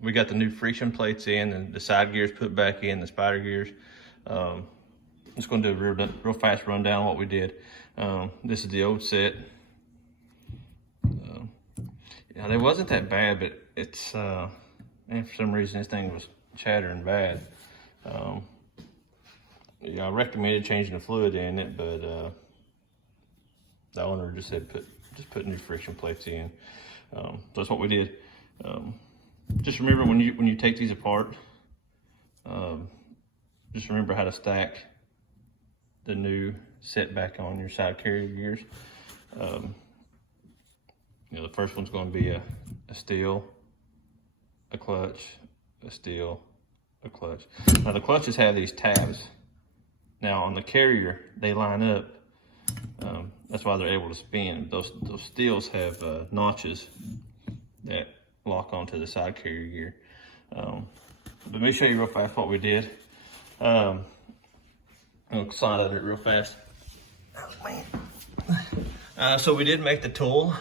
We got the new friction plates in and the side gears put back in, the spider gears. I'm just gonna do a real fast rundown on what we did. This is the old set. Yeah, it wasn't that bad, but it's, and for some reason this thing was chattering bad. Yeah, I recommended changing the fluid in it, but the owner just said put new friction plates in. So that's what we did. Just remember when you take these apart, just remember how to stack the new set back on your side carrier gears. You know, the first one's going to be a steel, a clutch, a steel, a clutch. Now the clutches have these tabs. Now on the carrier, they line up. That's why they're able to spin. Those steels have notches that lock onto the side carrier gear. Let me show you real fast what we did. I'll slide under it real fast. So we did make the tool.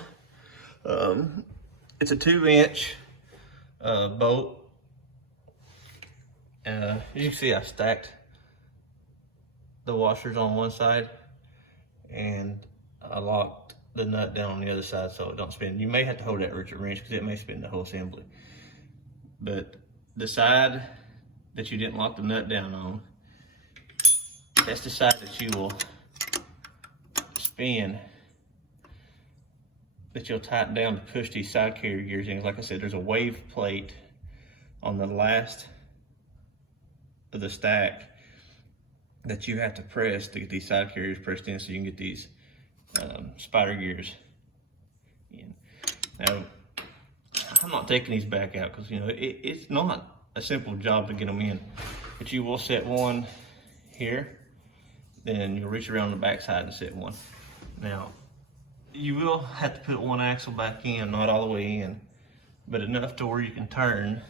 It's a 2-inch bolt. You can see I stacked the washers on one side and I locked the nut down on the other side so it don't spin. You may have to hold that with your wrench because it may spin the whole assembly. But the side that you didn't lock the nut down on, that's the side that you will spin, that you'll tighten down to push these side carrier gears in. Like I said, there's a wave plate on the last of the stack that you have to press to get these side carriers pressed in so you can get these spider gears in. Now, I'm not taking these back out because, you know, it's not a simple job to get them in, but you will set one here, then you'll reach around the back side and set one. Now, you will have to put one axle back in, not all the way in, but enough to where you can turn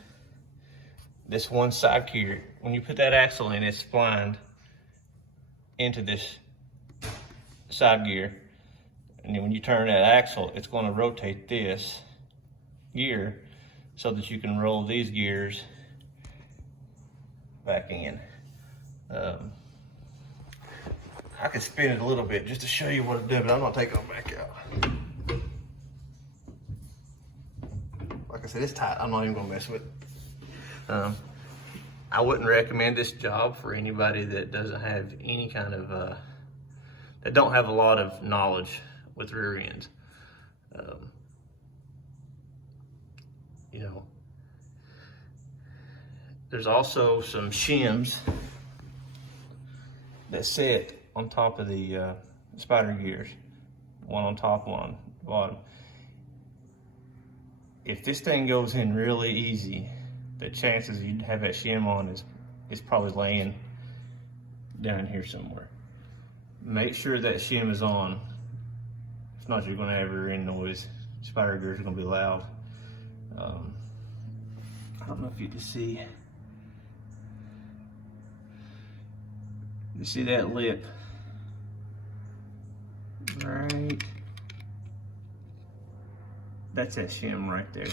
this one side carrier. When you put that axle in, it's splined into this side gear, and then when you turn that axle, it's going to rotate this gear so that you can roll these gears back in. I can spin it a little bit just to show you what it did, but I'm not taking them back out. Like I said, it's tight. I'm not even gonna mess with it. I wouldn't recommend this job for anybody that doesn't have any kind of, that don't have a lot of knowledge with rear ends. You know, there's also some shims that sit on top of the spider gears, one on top, one on the bottom. If this thing goes in really easy, the chances you'd have that shim on is probably laying down here somewhere. Make sure that shim is on. If not, you're gonna have rear end noise. Spider gears are gonna be loud. I don't know if you can see. You see that lip? Right. That's that shim right there.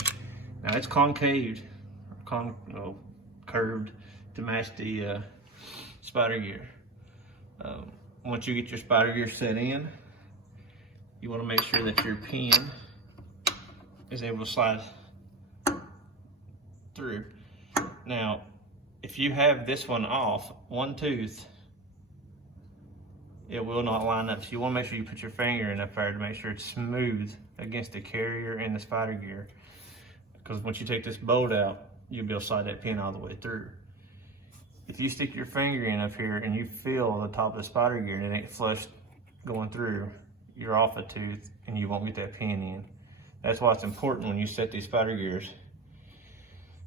Now it's concaved, curved to match the spider gear. Once you get your spider gear set in, you want to make sure that your pin is able to slide through. Now, if you have this one off, one tooth, it will not line up. So you want to make sure you put your finger in up there to make sure it's smooth against the carrier and the spider gear. Because once you take this bolt out, you'll be able to slide that pin all the way through. If you stick your finger in up here and you feel the top of the spider gear and it ain't flush going through, you're off a tooth and you won't get that pin in. That's why it's important when you set these spider gears,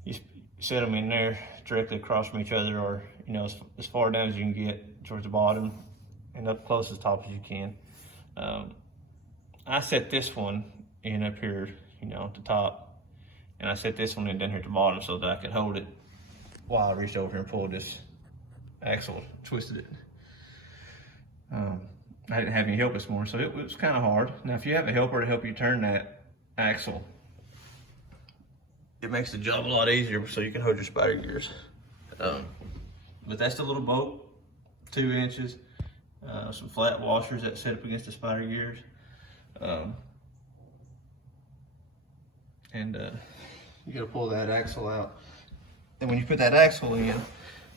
you set them in there directly across from each other, or, you know, as far down as you can get towards the bottom and up close as top as you can. I set this one in up here, you know, at the top, and I set this one in down here at the bottom so that I could hold it while I reached over and pulled this axle, twisted it. I didn't have any help this morning, so it was kind of hard. Now, if you have a helper to help you turn that axle, it makes the job a lot easier so you can hold your spider gears. But that's the little bolt, 2 inches, some flat washers that set up against the spider gears. You gotta pull that axle out. And when you put that axle in,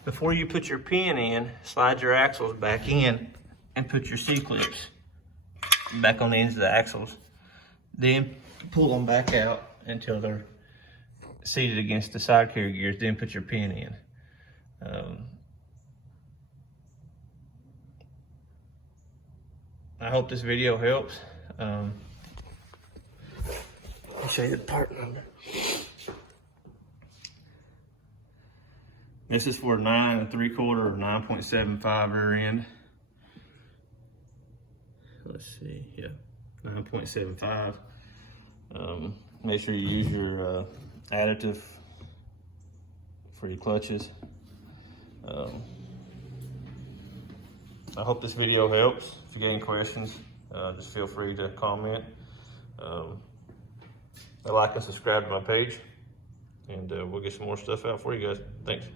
before you put your pin in, slide your axles back in and put your C-clips back on the ends of the axles. Then pull them back out until they're seated against the side carrier gears, then put your pin in. I hope this video helps. I'll show you the part number. This is for 9 3/4 or 9.75 rear end. Let's see, yeah, 9.75. Make sure you use your additive for your clutches. I hope this video helps. If you get any questions, just feel free to comment. Like and subscribe to my page, and we'll get some more stuff out for you guys. Thanks.